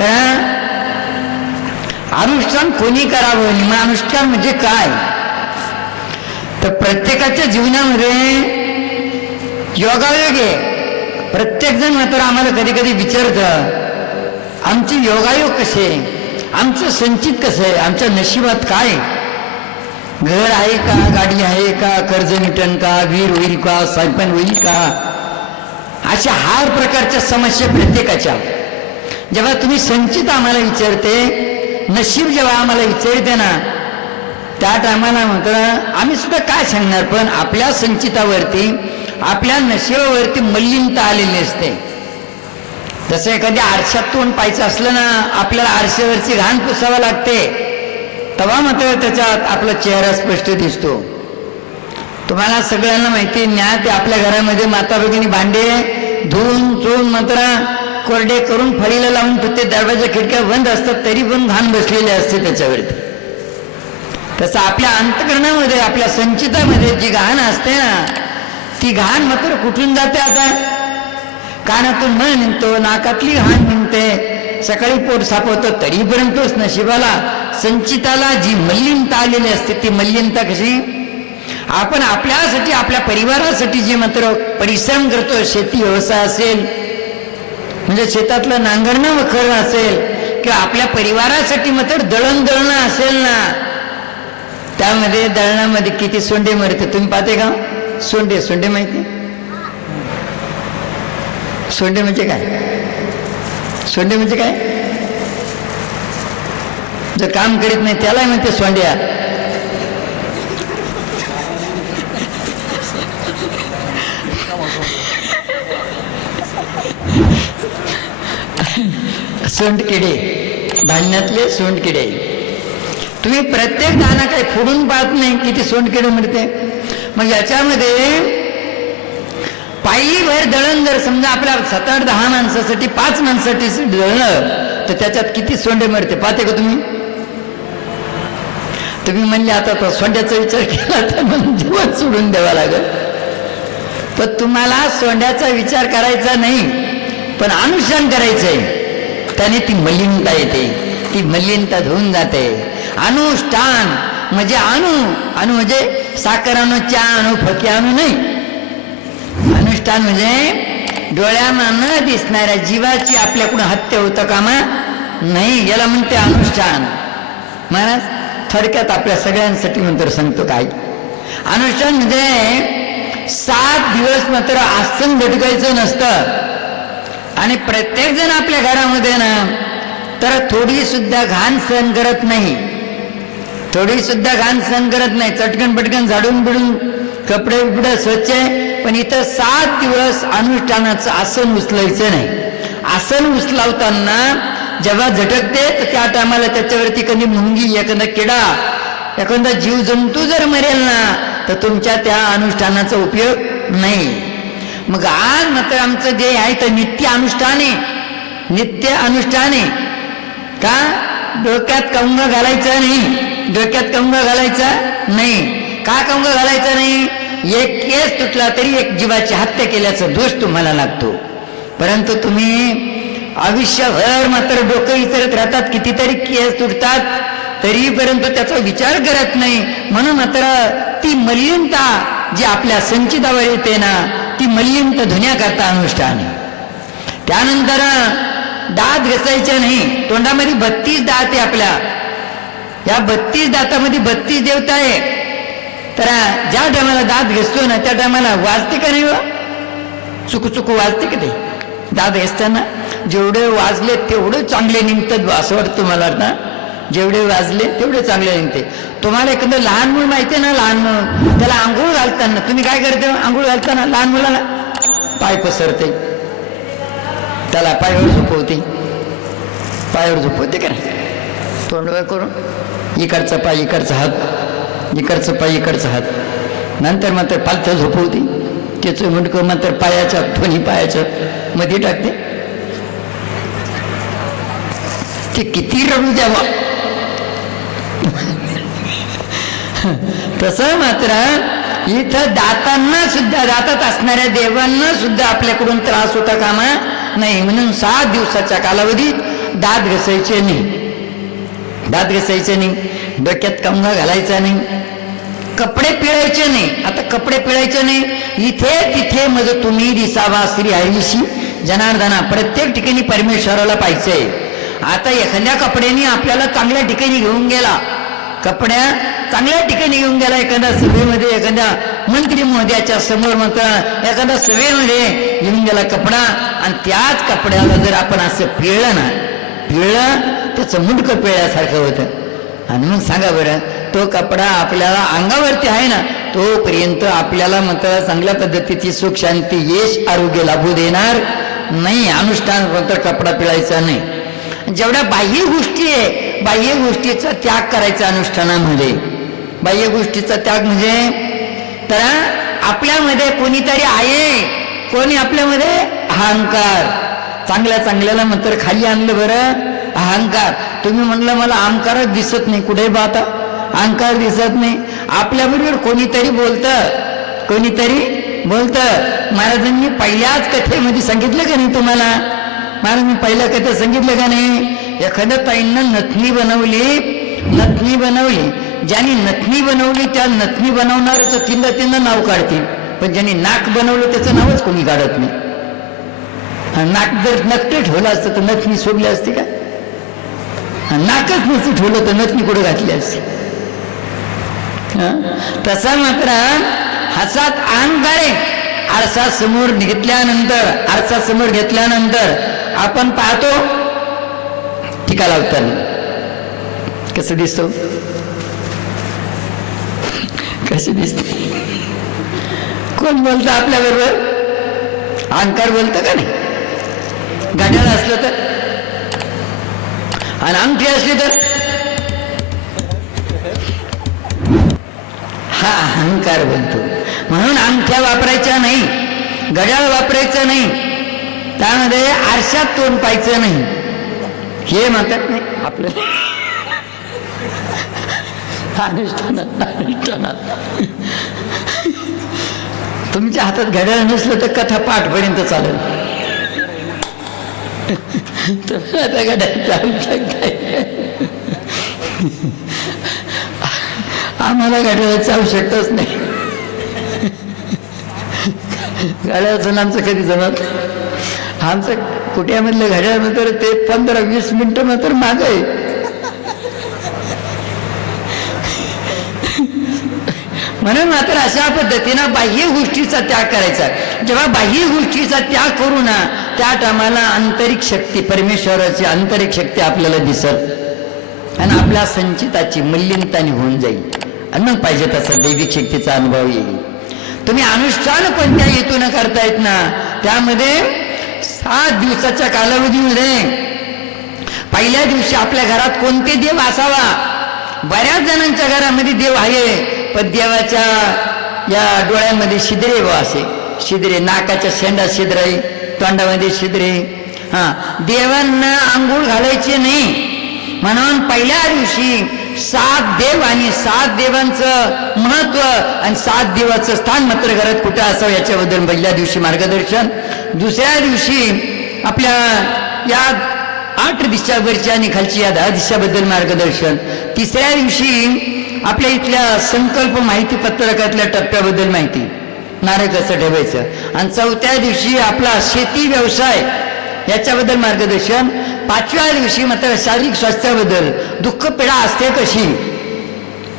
तर अनुष्ठान कोणी करावं, मग अनुष्ठान म्हणजे काय? तर प्रत्येकाच्या जीवनामध्ये योगायोग आहे. प्रत्येक जण मात्र आम्हाला कधी कधी विचारतं, आमचे योगायोग कसे, आमचं संचित कसं आहे, आमच्या नशिबात काय, घर आहे का, गाडी आहे का, कर्ज मिटन का, वीर होईल का, सरपंच होईल का, अशा हार प्रकारच्या समस्या प्रत्येकाच्या. जेव्हा तुम्ही संचित आम्हाला विचारते, नशीब जेव्हा आम्हाला विचारते ना, त्या टायमाला मात्र आम्ही सुद्धा काय सांगणार, पण आपल्या संचितावरती, आपल्या नशिबावरती मलिनता आलेली असते. जसं एखाद्या आरशात तोंड पाहायचं असलं ना, आपल्याला आरशावरची घाण पुसावं लागते, तेव्हा मात्र त्याच्यात आपला चेहरा स्पष्ट दिसतो. तुम्हाला सगळ्यांना माहिती, न्याय ते आपल्या घरामध्ये माता भगिनी भांडे धुवून चोळून मात्र कोरडे करून फळीला लावून ठेवते, दरवाजा खिडक्या बंद असतात तरी पण घाण बसलेली असते त्याच्यावरती. तसं आपल्या अंतकरणामध्ये, आपल्या संचितामध्ये जी घाण असते ना, ती घाण मात्र कुठून जाते? आता कानातून मळ निघतो, नाकातली घाण निघते, सकाळी पोट साफ होतं तरीपर्यंतच नशिबाला, संचिताला जी मलिनता आलेली असते, ती मलिनता कशी? आपण आपल्यासाठी, आपल्या परिवारासाठी जे मात्र परिश्रम करतो, शेती व्यवसाय असेल, म्हणजे शेतातलं नांगरणं वखरणं असेल, किंवा आपल्या परिवारासाठी मात्र दळणं असेल ना, त्यामध्ये दळणामध्ये किती सोंडे मरते तुम्ही पाहते का? सोंडे माहिती? सोंडे म्हणजे काय? सोंडे म्हणजे काय? जर काम करीत नाही त्याला म्हणते सोंड्या. सोंडकिडे, धान्यातले सोंडकिडे. तुम्ही प्रत्येक दाणा काही फोडून पाहत नाही, किती सोंडकिडे मिळते. मग याच्यामध्ये पायीभर दळण जर समजा आपल्या 7-8-10 माणसासाठी, 5 माणसासाठी दळणं, तर त्याच्यात किती सोंडे मरते पाहते का तुम्ही? तुम्ही म्हणले आता तो सोंड्याचा विचार केला तर मग जीवन सोडून द्यावा लागेल. पण तुम्हाला सोंड्याचा विचार करायचा नाही, पण अनुष्ठान करायचंय. त्याने ती मलिनता येते, ती मलिनता धुवून जाते. अनुष्ठान म्हणजे अणु म्हणजे साखर आणू, चहा आणू, फकी आणू नाही. अनुष्ठान म्हणजे डोळ्यांना न दिसणाऱ्या जीवाची आपल्याकडून हत्या होतं कामा नाही, याला म्हणते अनुष्ठान. महाराज थोडक्यात आपल्या सगळ्यांसाठी नंतर सांगतो काय अनुष्ठान म्हणजे. 7 दिवस मात्र आसन झटकायचं नसतं, आणि प्रत्येक जण आपल्या घरामध्ये ना तर थोडी सुद्धा घाण सहन करत नाही, थोडी सुद्धा घाण सहन करत नाही. चटकन पटकन झाडून बिडून कपडे बिपडे स्वच्छ आहे, पण इथं 7 दिवस अनुष्ठानाचं आसन उचलायचं नाही. आसन उचलावताना जेव्हा झटकते तर त्या टायमाला त्याच्यावरती कधी मुंगी, एखादा किडा, एखादा जीव जंतू जर मरेल ना, तर तुमच्या त्या अनुष्ठानाचा उपयोग नाही. मग आज मात्र आमचं जे आहे तर नित्य अनुष्ठान आहे, नित्य अनुष्ठान आहे. का? डोक्यात कंग घालायचं नाही, डोक्यात कंग घालायचा नाही. का कंग घालायचा नाही? एक केस तुटला तरी एक जीवाची हत्या केल्याचा दोष तुम्हाला लागतो. परंतु तुम्ही आयुष्यभर मात्र डोकं विचारत राहतात, कितीतरी केस तुटतात तरीपर्यंत त्याचा विचार करत नाही. म्हणून मात्र ती मलिनता जी आपल्या संचितावर येते ना, ती मलिनता धुण्याकरता अनुष्ठान आहे. त्यानंतर दात घासायचे नाही. तोंडामध्ये 32 दात आहे आपल्या, या 32 दातामध्ये 32 देवता आहे. तर ज्या टायमाला दात घासतो ना त्या टायमाला वाजते का नाही? चुकू वाजते का ते दात घासताना? जेवढे वाजले तेवढे चांगले निघतात असं वाटतं मला ना. जेवढे वाजले तेवढे चांगले निघते. तुम्हाला एखादं लहान मूल माहिती आहे ना, लहान मूल, त्याला आंघोळ घालताना तुम्ही काय करते? आंघोळ घालताना लहान मुलाला पाय पसरते, त्याला पायावर झोपवते, पायावर झोपवते का नाही? तोंडवर करून इकडचा पाय इकडचा हात, इकडचा पाय इकडचा हात, नंतर मात्र पालथं झोपवते. त्याचं मुंडकं मात्र पायाच्या, दोन्ही पायाच्या मध्ये टाकते. ते किती रडू द्यावं. तसं मात्र इथं दातांना सुद्धा, दातात असणाऱ्या देवांना सुद्धा आपल्याकडून त्रास होता कामा नाही. म्हणून 7 दिवसाच्या कालावधीत दात घसायचे नाही, दात घसायचे नाही, डोक्यात कंगवा घालायचा नाही, कपडे पिळायचे नाही. आता कपडे पिळायचे नाही, इथे तिथे मग तुम्ही दिसावा श्री हरीशी जनार्दना, प्रत्येक ठिकाणी परमेश्वराला पाहिजे. आता एखाद्या कपड्याने आपल्याला चांगल्या ठिकाणी घेऊन गेला, कपड्या चांगल्या ठिकाणी घेऊन गेला, एखाद्या सभेमध्ये एखाद्या मंत्री महोदयाच्या समोर म्हणतात, एखाद्या सभेमध्ये घेऊन गेला कपडा, आणि त्याच कपड्याला जर आपण असं पिळलं ना, पिळलं त्याचं मुंडकं पिळल्यासारखं होतं. आणि मग सांगा बरं, तो कपडा आपल्याला अंगावरती आहे ना, तोपर्यंत आपल्याला मात्र चांगल्या पद्धतीची सुख शांती यश आरोग्य लाभू देणार नाही. अनुष्ठान फक्त कपडा पिळायचा नाही. जेवढ्या बाह्य गोष्टी आहे, बाह्य गोष्टीचा त्याग करायचा अनुष्ठानामध्ये. बाह्य गोष्टीचा त्याग म्हणजे तर आपल्यामध्ये कोणीतरी आहे, कोणी आपल्यामध्ये अहंकार, चांगल्या चांगल्याला मात्र खाली आणलं बरं अहंकार. तुम्ही म्हणलं मला अहंकारच दिसत नाही, कुठे पाहता अहंकार दिसत नाही. आपल्याबरोबर कोणीतरी बोलतं, कोणीतरी बोलतं. महाराजांनी पहिल्याच कथेमध्ये सांगितलं का नाही तुम्हाला, महाराजांनी पहिल्या कथेत सांगितलं का नाही, एखाद्या ताईंना नथनी बनवली, नथनी बनवली, ज्यांनी नथनी बनवली त्या नथनी बनवणारच तीनदा नाव काढतील, पण ज्यांनी नाक बनवलं त्याचं नावच कोणी काढत नाही. नाक जर नकटे ठेवलं असतं तर नथनी सोडली असते का? नाकच नसतं ठेवलं तर नथनी कुठं घातली असते? तसा मात्र हातात अहंकार आहे. आरसा समोर घेतल्यानंतर, आरसा समोर घेतल्यानंतर आपण पाहतो टीका लावताना कसं दिसतो, कशी दिसते? कोण बोलतं आपल्या बरोबर? अहंकार बोलतं का नाही? घड्याळ असलं तर, आणि अंगठी असली तर हा अहंकार बोलतो. म्हणून अंगठ्या वापरायच्या नाही, घड्याळ वापरायचं नाही, त्यामध्ये आरशात तोंड पाहायचं नाही, हे म्हणतात नाही आपलं अनुष्ठानात. तुमच्या हातात घड्याळ नसलं तर कथा पाठपर्यंत चालेल. आता घड्याळ चालू शकताय, आम्हाला घड्याळाची आवश्यकताच नाही. घड्याळाचं आमचं कधी जमत, आमचं कुट्यामधलं घड्याळ मात्र ते 15-20 मिनिटं मात्र माग आहे. म्हणून मात्र अशा पद्धतीनं बाह्य गोष्टीचा त्याग करायचा. जेव्हा बाह्य गोष्टीचा त्याग करू ना, त्या टायमाला आंतरिक शक्ती, परमेश्वराची आंतरिक शक्ती आपल्याला दिसत आणि आपल्या संचिताची मलिनता होऊन जाईल, आणि मग पाहिजे तसा दैविक शक्तीचा अनुभव येईल. तुम्ही अनुष्ठान कोणत्या हेतून करतायत ना, त्यामध्ये 7 दिवसाच्या कालावधीमध्ये पहिल्या दिवशी आपल्या घरात कोणते देव असावा. बऱ्याच जणांच्या घरामध्ये देव आहे, पण देवाच्या या डोळ्यामध्ये छिद्रे असे, छिद्रे, नाकाच्या शेंडा छिद्र आहे, तोंडामध्ये छिद्रे. देवांना आंघोळ घालायचे नाही. म्हणून पहिल्या दिवशी 7 देव आणि 7 देवांचं महत्व आणि 7 देवाचं स्थान मात्र घरात कुठं असावं याच्याबद्दल पहिल्या दिवशी मार्गदर्शन. दुसऱ्या दिवशी आपल्या या 8 दिशावरच्या आणि खालची या 10 दिशाबद्दल मार्गदर्शन. तिसऱ्या दिवशी आपल्या इथल्या संकल्प माहिती पत्रकातल्या टप्प्याबद्दल माहिती, नारळ कसं ठेवायचं. आणि 4थ्या दिवशी आपला शेती व्यवसाय याच्याबद्दल मार्गदर्शन. 5व्या दिवशी मात्र शारीरिक स्वास्थ्याबद्दल, दुःख पीडा असते कशी,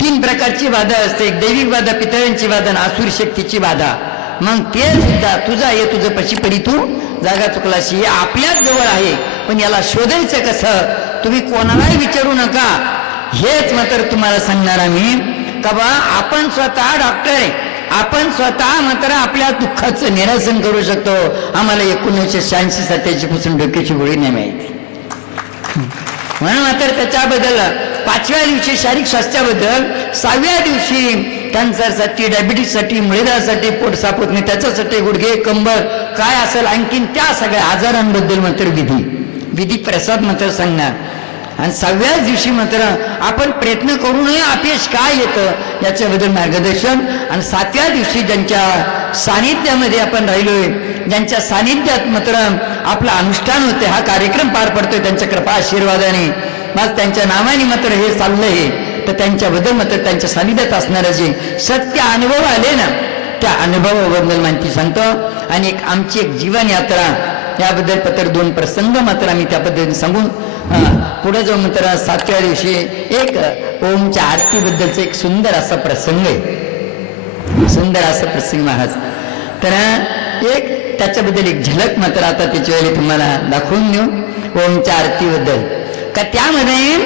3 प्रकारची बाधा असते, एक दैविक बाधा, पितळांची बाधा आणि आसुर शक्तीची बाधा. मग ते सुद्धा तुझा हे तुझं पशी पडी तू जागा चुकलाशी, हे आपल्याच जवळ आहे, पण याला शोधायचं कसं? तुम्ही कोणालाही विचारू नका, हेच मात्र तुम्हाला सांगणार आम्ही का बा आपण स्वतः डॉक्टर आहे, आपण स्वतः मात्र आपल्या दुःखाचं निरसन करू शकतो. आम्हाला 1986-87 पासून डोक्याची गोळी नाही माहिती. म्हणून मात्र त्याच्याबद्दल 5व्या दिवशी शारीरिक स्वास्थ्याबद्दल, 6व्या दिवशी कॅन्सरसाठी, डायबिटीससाठी, मुळेदासाठी, पोट साफ होत नाही त्याच्यासाठी, गुडघे, कंबर काय असेल आणखीन त्या सगळ्या आजारांबद्दल मात्र विधी प्रसाद मात्र सांगणार. आणि 6व्याच दिवशी मात्र आपण प्रयत्न करूनही अपयश काय येतं याच्याबद्दल मार्गदर्शन. आणि 7व्या दिवशी ज्यांच्या सानिध्यामध्ये आपण राहिलोय, ज्यांच्या सानिध्यात मात्र आपलं अनुष्ठान होते, हा कार्यक्रम पार पडतोय त्यांच्या कृपा आशीर्वादाने, मग त्यांच्या नावाने मात्र हे चाललंय, तर त्यांच्याबद्दल मात्र त्यांच्या सानिध्यात असणारे जे सत्य अनुभव आले ना, त्या अनुभवाबद्दल माहिती सांगतो. आणि आमची एक जीवन यात्रा याबद्दल पत्र 2 प्रसंग मात्र आम्ही त्या पद्धतीने सांगून पुढे जाऊन मात्र 7व्या दिवशी एक ओमच्या आरतीबद्दलचा एक सुंदर असा प्रसंग आहे, सुंदर असा प्रसंग महाराज. तर एक त्याच्याबद्दल एक झलक मात्र आता त्याच्या वेळी तुम्हाला दाखवून देऊ ओमच्या आरतीबद्दल. का त्यामध्ये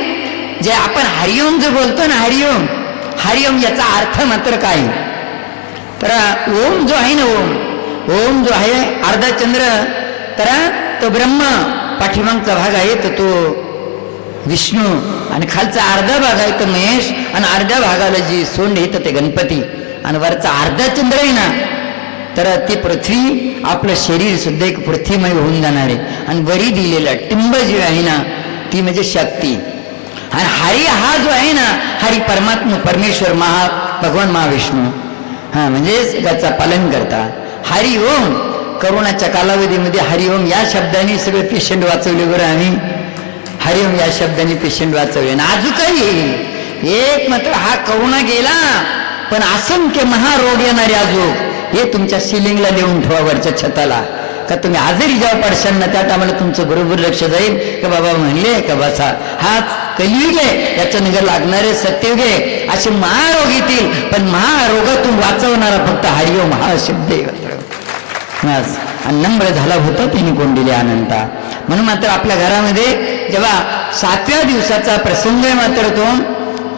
जे आपण हरिओम जो बोलतो ना, हरिओम, हरिओम याचा अर्थ मात्र काय. तर ओम जो आहे ना, ओम जो आहे अर्धचंद्र, तर तो ब्रह्म, पाठीमागचा भाग आहे तर तो विष्णू, आणि खालचा अर्धा भाग आहे तो महेश, आणि अर्ध्या भागाला जी सोंड आहे तर ते गणपती, आणि वरचा अर्धा चंद्र आहे ना, तर ती पृथ्वी, आपलं शरीर सुद्धा एक पृथ्वीमय होऊन जाणार आहे. आणि वरी दिलेलं टिंब जे आहे ना, ती म्हणजे शक्ती. आणि हरी हा जो आहे ना, हरी परमात्मा, परमेश्वर, भगवान महाविष्णू, हा म्हणजे याचा पालन करता. हरी ओम, करोनाच्या कालावधीमध्ये हरिओम या शब्दाने सगळे पेशंट वाचवले बरं आम्ही. हरिओम या शब्दाने पेशंट वाचवले. आणि अजूनही एक मात्र हा करोना गेला, पण असंख्य महारोग येणारे अजून हे तुमच्या सिलिंगला लिहून ठेवा, वरच्या छताला. का तुम्ही आजारी जेव्हा पडशाल ना, त्या टायमाला तुमचं बरोबर लक्ष जाईल का बाबा म्हणले का बसा हाच कलियुग आहे, याच्या नगर लागणारे सत्ययुग आहे, असे महारोग येतील, पण महारोगातून वाचवणारा फक्त हरिओम हा शब्द आहे. आणि नम्र झाला होता त्यांनी कोण दिले अनंता. म्हणून मात्र आपल्या घरामध्ये जेव्हा 7व्या दिवसाचा प्रसंग मात्र तो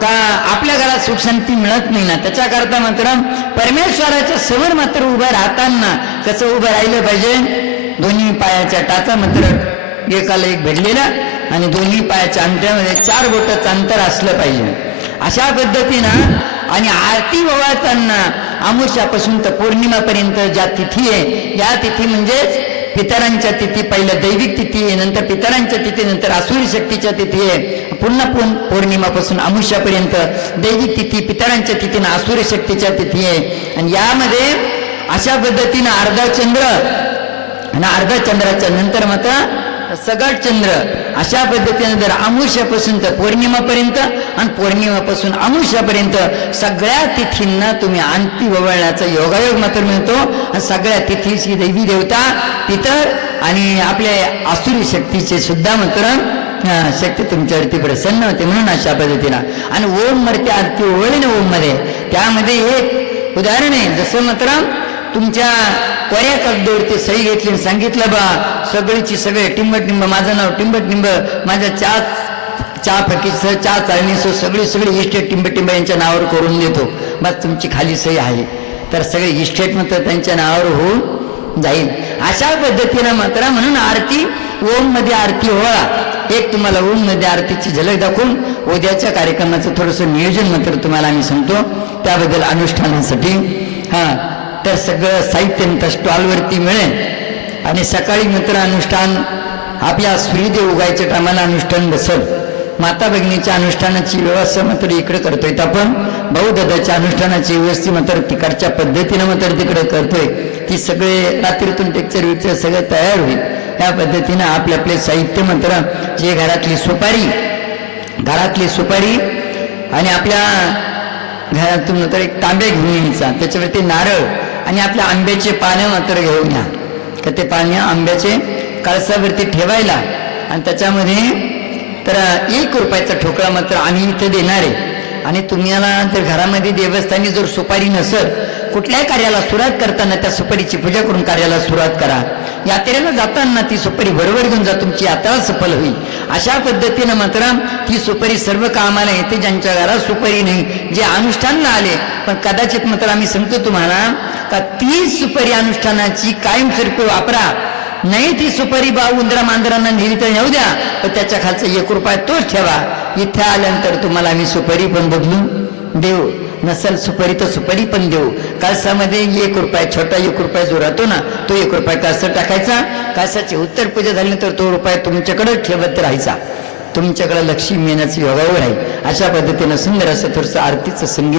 का आपल्या घरात सुख शांती मिळत नाही ना, त्याच्याकरता मात्र परमेश्वराच्या समोर मात्र उभं राहताना कसं उभं राहिलं पाहिजे. दोन्ही पायाच्या टाचा मात्र एकाला एक भेटलेला, आणि दोन्ही पायाच्या अंगठ्यामध्ये 4 बोटाचं अंतर असलं पाहिजे, अशा पद्धतीनं. आणि आरती ओवाळताना अमावस्यापासून तर पौर्णिमापर्यंत ज्या तिथी आहे, या तिथी म्हणजेच पितरांच्या तिथी, पहिलं दैविक तिथी आहे, नंतर पितरांच्या तिथी, नंतर आसुरी शक्तीच्या तिथी आहे, पुन्हा पौर्णिमापासून अमावस्यापर्यंत दैविक तिथी, पितरांच्या तिथीनं आसुरी शक्तीच्या तिथी आहे. आणि यामध्ये अशा पद्धतीनं अर्धा चंद्र आणि अर्धा चंद्राच्या नंतर मात्र सगट चंद्र, अशा पद्धतीने जर अमावस्यापासून तर पौर्णिमापर्यंत आणि पौर्णिमापासून अमावस्यापर्यंत सगळ्या तिथींना तुम्ही आणती वळण्याचा योगायोग मात्र मिळतो. आणि सगळ्या तिथीची देवी देवता, पितर आणि आपल्या आसुरी शक्तीचे सुद्धा मात्र शक्ती तुमच्यावरती प्रसन्न होते. म्हणून अशा पद्धतीनं. आणि ओम मरते आरती ओळी ना ओम मध्ये, त्यामध्ये एक उदाहरण आहे. जसं मात्र तुमच्या कोऱ्या कागदावरती सही घेतली आणि सांगितलं बा सगळीची सगळे टिंबटिंब, माझं नाव टिंबटिंब, माझ्या चहा फकीचं चहा चाळणीसो सगळी इस्टेट टिंबटिंब यांच्या नावावर करून देतो, बस तुमची खाली सही आहे, तर सगळे इस्टेट मात्र त्यांच्या नावावर होऊन जाईल. अशा पद्धतीनं मात्र म्हणून आरती ओम मध्ये आरती ओळा. एक तुम्हाला ओम मध्ये आरतीची झलक दाखवून उद्याच्या कार्यक्रमाचं थोडंसं नियोजन मात्र तुम्हाला आम्ही सांगतो, त्याबद्दल अनुष्ठानासाठी. तर सगळं साहित्य नंतर स्टॉलवरती मिळेल. आणि सकाळी मात्र अनुष्ठान आपल्या सूर्यदेव उगायच्या टायमाला अनुष्ठान बसल. माता भगिनीच्या अनुष्ठानाची व्यवस्था मात्र इकडे करतोय आपण. भाऊ दादाच्या अनुष्ठानाची व्यवस्था मात्र तिकडच्या पद्धतीनं मात्र तिकडे करतोय. ती सगळे रात्रीतून टेक्चर विक्चर सगळं तयार होईल. त्या पद्धतीनं आपले साहित्य मात्र जे घरातली सुपारी आणि आपल्या घरातून मात्र एक तांब्या घेऊन यायचा, त्याच्यावरती नारळ आणि आपल्या आंब्याचे पानं मात्र घेऊन या. तर ते पानं आंब्याचे कळसावरती ठेवायला. आणि त्याच्यामध्ये तर 1 रुपयाचा ठोकळा मात्र आम्ही इथे देणार आहे. आणि तुम्हाला जर घरामध्ये देवस्थानी जर सुपारी नसेल, कुठल्याही कार्याला सुरुवात करताना त्या सुपारीची पूजा करून कार्याला सुरुवात करा. यात्रेला जाताना ती सुपारी बरोबर घेऊन जा, तुमची यात्रा सफल होईल. अशा पद्धतीनं मात्र ती सुपारी सर्व कामाला येते. ज्यांच्या घरात सुपारी नाही, जे अनुष्ठानला आले, पण कदाचित मात्र आम्ही सांगतो तुम्हाला का ती सुपारी अनुष्ठानाची कायमस्वरूपी वापरा. नाही ती सुपारी बा उंदरा मांजरांना नेली तर नेऊ द्या, पण त्याच्या खालचा 1 रुपया तोच ठेवा. इथे आल्यानंतर तुम्हाला आम्ही सुपारी पण बदलून देऊ, नसल सुपारी तर सुपारी पण देऊ. काळसामध्ये 1 रुपया, छोटा 1 रुपया जो राहतो ना, तो 1 रुपया काळसात टाकायचा. काळसाची उत्तर पूजा झाल्यानंतर तो रुपया तुमच्याकडे ठेवत राहायचा. तुमच्याकडे लक्ष्मी येण्याचं योगावर आहे. अशा पद्धतीनं सुंदर असं थोडंसं आरतीचं संगीत